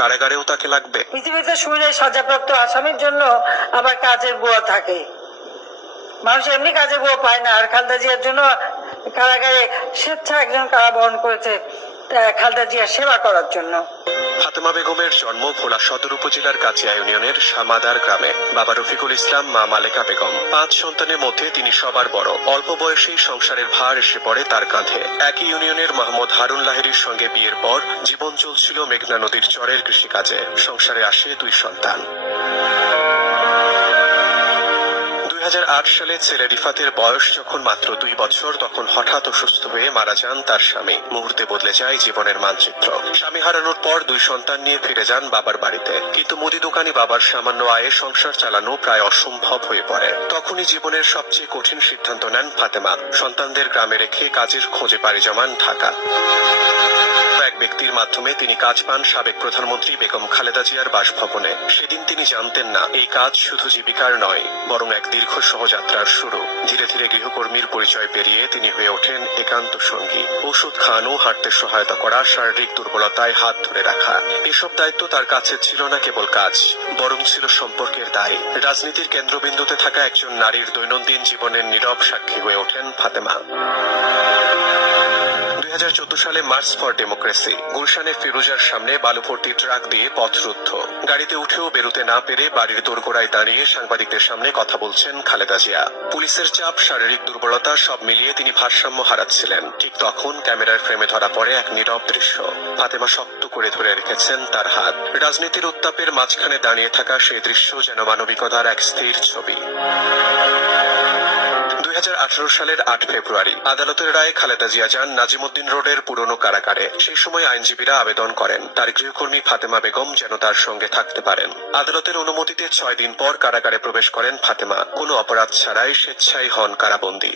কারাগারেও তাকে লাগবে। পৃথিবীতে শুনে সাজাপ্রাপ্ত আসামির জন্য আবার কাজের বুয়া থাকে। মানুষ এমনি কাজের বুয়া পায় না। আর খালেদা জিয়ার জন্য কারাগারে স্বেচ্ছা একজন কারা বহন করেছে খালেদা জিয়ার সেবা করার জন্য। ফাতেমা বেগমের জন্ম ভোলা সদর উপজেলার কাচিয়া ইউনিয়নের সামাদার গ্রামে। বাবা রফিকুল ইসলাম, মা মালেকা বেগম। 5 সন্তানের মধ্যে তিনি সবার বড়। অল্প বয়সেই সংসারের ভার এসে পড়ে তার কাঁধে। একই ইউনিয়নের মোহাম্মদ হারুন লাহিড়ীর সঙ্গে বিয়ের পর জীবন চলছিল মেঘনা নদীর চরের কৃষিকাজে। সংসারে আসে 2 সন্তান। 2008 সালে ছেলে রিফাতের বয়স যখন মাত্র 2 বছর, তখন হঠাৎ অসুস্থ হয়ে মারা যান তার স্বামী। মুহূর্তে বদলে যায় জীবনের মানচিত্র। স্বামী হারানোর পর 2 সন্তান নিয়ে ফিরে যান বাবার বাড়িতে। কিন্তু মুদি দোকানি বাবার সামান্য আয়ে সংসার চালানো প্রায় অসম্ভব হয়ে পড়ে। তখনই জীবনের সবচেয়ে কঠিন সিদ্ধান্ত নেন ফাতেমা। সন্তানদের গ্রামে রেখে কাজের খোঁজে পাড়ি জমান ঢাকা। এক ব্যক্তির মাধ্যমে তিনি কাজ পান সাবেক প্রধানমন্ত্রী বেগম খালেদা জিয়ার বাসভবনে। সেদিন তিনি জানতেন না এই কাজ শুধু জীবিকার নয়, বরং এক দীর্ঘ সহযাত্রার শুরু। ধীরে ধীরে গৃহকর্মীর পরিচয় পেরিয়ে তিনি হয়ে ওঠেন একান্ত সঙ্গী। ওষুধ খাওয়ানো, হাঁটতে সহায়তা করা, শারীরিক দুর্বলতায় হাত ধরে রাখা, এসব দায়িত্ব তার কাছে ছিল না কেবল কাজ, বরং ছিল সম্পর্কের দায়। রাজনীতির কেন্দ্রবিন্দুতে থাকা একজন নারীর দৈনন্দিন জীবনের নীরব সাক্ষী হয়ে ওঠেন ফাতেমা। 2014 সালে মার্চ ফর ডেমোক্রেসি। গুলশানের ফিরোজার সামনে বালু ভর্তি ট্রাক দিয়ে পথরুদ্ধ। গাড়িতে উঠেও বেরোতে না পেরে বাড়ির দোরগোড়ায় দাঁড়িয়ে সাংবাদিকদের সামনে কথা বলছেন খালেদা জিয়া। পুলিশের চাপ, শারীরিক দুর্বলতা সব মিলিয়ে তিনি ভারসাম্য হারাচ্ছিলেন। ঠিক তখন ক্যামেরার ফ্রেমে ধরা পড়ে এক নীরব দৃশ্য। ফাতেমা শক্ত করে ধরে রেখেছেন তার হাত। রাজনীতির উত্তাপের মাঝখানে দাঁড়িয়ে থাকা সেই দৃশ্য যেন মানবিকতার এক স্থির ছবি। 2018 সালের 8 ফেব্রুয়ারি আদালতের রায়ে খালেদা জিয়া যান নাজিমউদ্দিন রোডের পুরনো কারাগারে। সেই সময় আইনজীবীরা আবেদন করেন তার গৃহকর্মী ফাতেমা বেগম যেন তার সঙ্গে থাকতে পারেন। আদালতের অনুমতিতে 6 দিন পর কারাগারে প্রবেশ করেন ফাতেমা। কোনো অপরাধ ছাড়াই স্বেচ্ছায় হন কারাবন্দী।